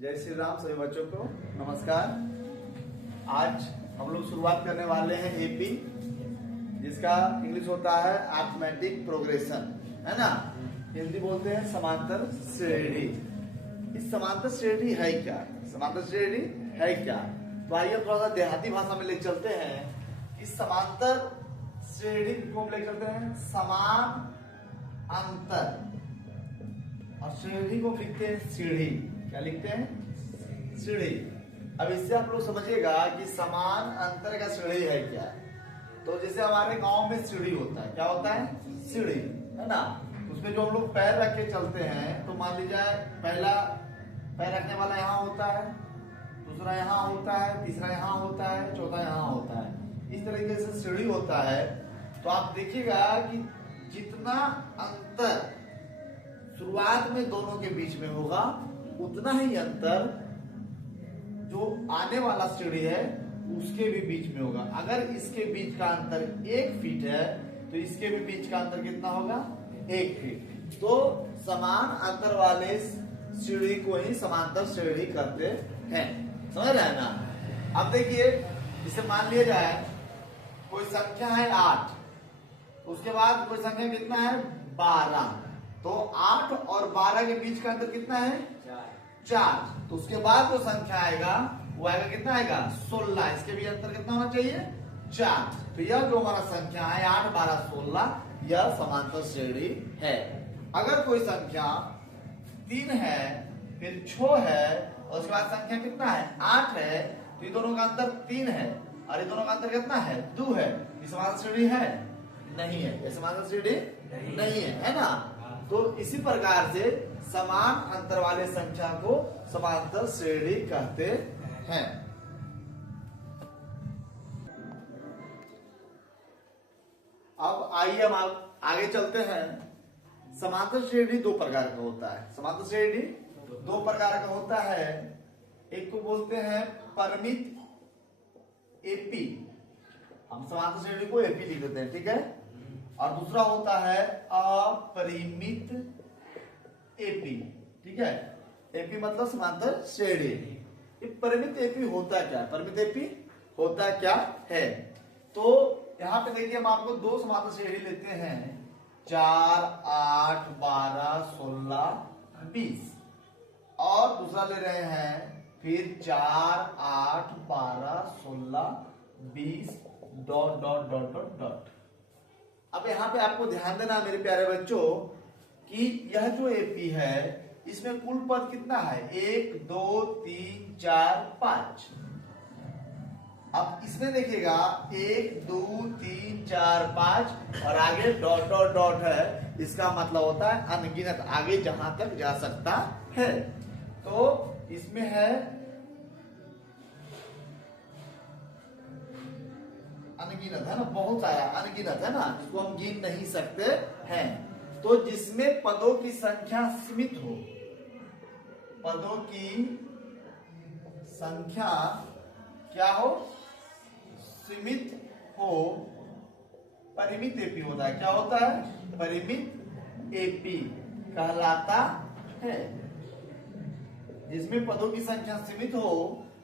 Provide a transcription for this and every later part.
जय श्री राम सभी बच्चों को नमस्कार। आज हम लोग शुरुआत करने वाले हैं एपी, जिसका इंग्लिश होता है अरिथमेटिक प्रोग्रेशन, है ना। हिंदी बोलते हैं समांतर श्रेणी। इस समांतर श्रेणी है क्या? समांतर श्रेणी है क्या? तो आइए थोड़ा सा देहाती भाषा में ले चलते हैं। इस समांतर श्रेणी को हम ले चलते हैं समान अंतर, और श्रेणी को लिखते हैं सीढ़ी। क्या लिखते हैं? सीढ़ी। अब इससे आप लोग समझिएगा कि समान अंतर का सीढ़ी है क्या। तो जैसे हमारे गांव में सीढ़ी होता है, क्या होता है? सीढ़ी, है ना। उसमें जो हम लोग पैर रख के चलते हैं, तो मान लीजिए पहला पैर रखने वाला यहाँ होता है, दूसरा यहाँ होता है, तीसरा यहाँ होता है, चौथा यहाँ होता है। इस तरीके से सीढ़ी होता है। तो आप देखिएगा कि जितना अंतर शुरुआत में दोनों के बीच में होगा, उतना ही अंतर जो आने वाला सीढ़ी है उसके भी बीच में होगा। अगर इसके बीच का अंतर 1 फीट है, तो इसके भी बीच का अंतर कितना होगा? 1 फीट। तो समान अंतर वाले सीढ़ी को ही समांतर सीढ़ी कहते हैं। समझ रहे हैं ना। अब देखिए, इसे मान लिया जाए कोई संख्या है 8, उसके बाद कोई संख्या कितना है? 12। तो 8 और 12 के बीच का अंतर कितना है? 4। तो उसके बाद जो संख्या आएगा वो आएगा, कितना आएगा? 16। इसके भी अंतर कितना होना चाहिए? 4। तो यह जो हमारा संख्या है 8, 12, 16, यह समांतर श्रेणी है। अगर कोई संख्या 3 है, फिर 6 है, और उसके बाद संख्या कितना है? 8 है, तो ये दोनों का अंतर 3 है, और ये दोनों का अंतर कितना है? 2 है। ये समांतर श्रेणी है? नहीं है। ये समांतर श्रेणी नहीं है ना। तो इसी प्रकार से समान अंतर वाले संख्या को समांतर श्रेणी कहते हैं। अब आइए हम आगे चलते हैं। समांतर श्रेणी 2 प्रकार का होता है। समांतर श्रेणी 2 प्रकार का होता है। एक को बोलते हैं परिमित एपी, हम समांतर श्रेणी को एपी लिख देते हैं, ठीक है। और दूसरा होता है अपरिमित एपी, ठीक है। एपी मतलब समांतर श्रेणी। ये परिमित एपी होता क्या? परिमित एपी होता क्या है? तो यहाँ पे देखिए, हम आपको 2 समांतर श्रेणी लेते हैं, 4, 8, 12, 16, 20, और दूसरा ले रहे हैं फिर 4, 8, 12, 16, 20 dot dot dot dot dot. अब यहाँ पे आपको ध्यान देना मेरे प्यारे बच्चों कि यह जो एपी है, इसमें कुल पद कितना है? 1, 2, 3, 4, 5। अब इसमें देखिएगा 1, 2, 3, 4, 5, और आगे डॉट डॉट डॉट है। इसका मतलब होता है अनगिनत, आगे जहां तक जा सकता है। तो इसमें है अनगिनत, है ना, बहुत आया, अनगिनत है ना, इसको हम गिन नहीं सकते हैं। तो जिसमें पदों की संख्या सीमित हो, पदों की संख्या क्या हो? सीमित हो, परिमित एपी होता है। क्या होता है? परिमित एपी कहलाता है। जिसमें पदों की संख्या सीमित हो,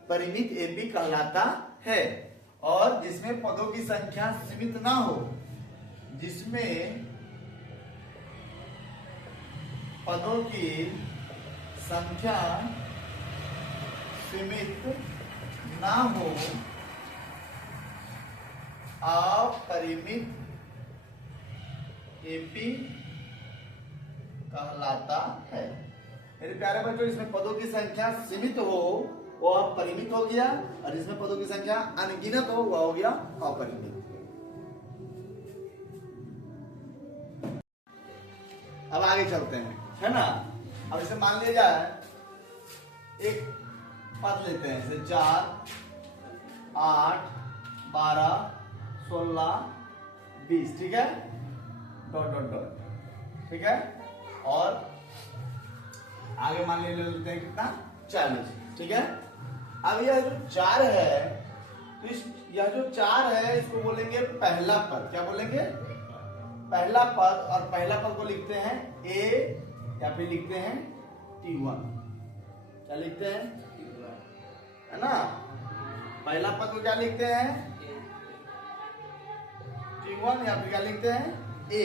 परिमित एपी कहलाता है। और जिसमें पदों की संख्या सीमित ना हो, जिसमें पदों की संख्या सीमित ना हो, अपरिमित एपी कहलाता है। मेरे प्यारे बच्चों, इसमें पदों की संख्या सीमित हो वो परिमित हो गया, और जिसमें पदों की संख्या अनगिनत हो वह हो गया अपरिमित। अब आगे चलते हैं, है ना। अब इसे मान लिया जाए एक पद लेते हैं, जैसे 4, 8, 12, 16, 20, ठीक है, डॉट डॉट डॉट, ठीक है। और आगे मान ले लेते हैं कितना? 40, ठीक है। अब यह जो 4 है, तो यह जो 4 है, इसको बोलेंगे पहला पद। क्या बोलेंगे? पहला पद। और पहला पद को लिखते हैं ए, या फिर लिखते हैं T1, क्या लिखते हैं, है ना। पहला पद को क्या लिखते हैं, T1 या फिर क्या लिखते हैं A।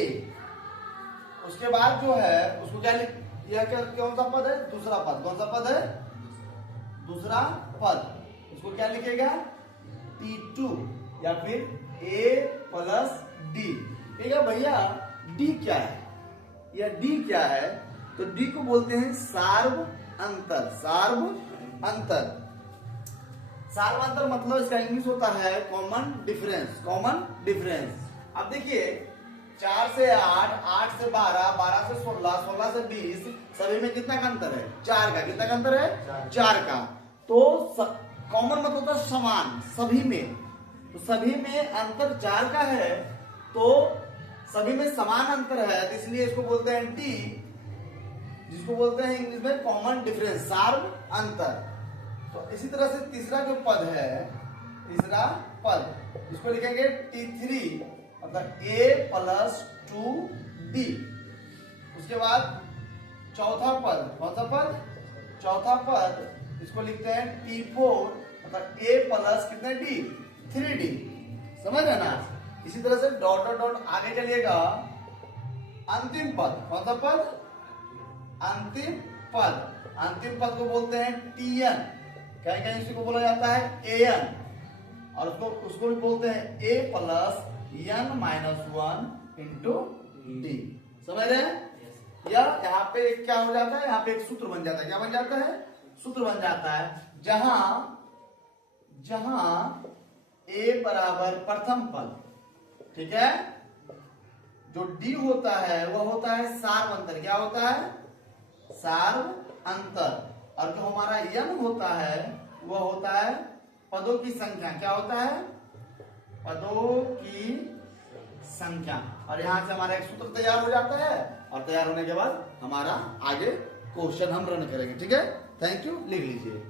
उसके बाद जो है उसको क्या लिख, यह कौन सा पद है, दूसरा पद। कौन सा पद है, दूसरा पद। उसको क्या लिखेगा, T2 या फिर A प्लस D। ठीक है भैया, D क्या है, यह D क्या है, तो D को बोलते हैं सार्व अंतर। सार्व अंतर, सार्व अंतर मतलब इसका इंग्लिश होता है कॉमन डिफरेंस। Common difference. अब देखिए 4 से 8, 8 से 12, 12 से 16, 16 से 20, सभी में कितना का अंतर है, 4 का। कितना का अंतर है, 4 का। तो कॉमन मतलब होता है समान, सभी में। तो सभी में अंतर 4 का है, तो सभी में समान अंतर है, तो इसलिए इसको बोलते हैं टी, जिसको बोलते हैं इंग्लिश में कॉमन डिफरेंस, सार्व अंतर। तो इसी तरह से तीसरा जो पद है, तीसरा पद, इसको लिखेंगे T3 मतलब A प्लस 2D। उसके बाद चौथा पद, कौन सा पद, चौथा पद, इसको लिखते हैं T4 मतलब A प्लस कितने D, 3D। समझ रहे ना। इसी तरह से डॉट डॉट डॉट आगे चलिएगा। अंतिम पद, कौन सा पद, अंतिम पद। अंतिम पद को बोलते हैं TN, कहीं कहीं इसी को बोला जाता है AN, और उसको भी बोलते हैं A plus N minus 1 into D। समझ रहे हैं। या यहाँ पे क्या हो जाता है, यहाँ पे एक सूत्र बन जाता है। क्या बन जाता है, सूत्र बन जाता है, जहां A बराबर प्रथम पद, ठीक है, जो D होता है वह होता है सार्व अंतर। क्या होता है, सार्व अंतर। और जो हमारा N होता है वह होता है पदों की संख्या। क्या होता है, पदों की संख्या। और यहां से हमारा एक सूत्र तैयार हो जाता है, और तैयार होने के बाद हमारा आगे क्वेश्चन हम रन करेंगे। ठीक है, थैंक यू, लिख लीजिए।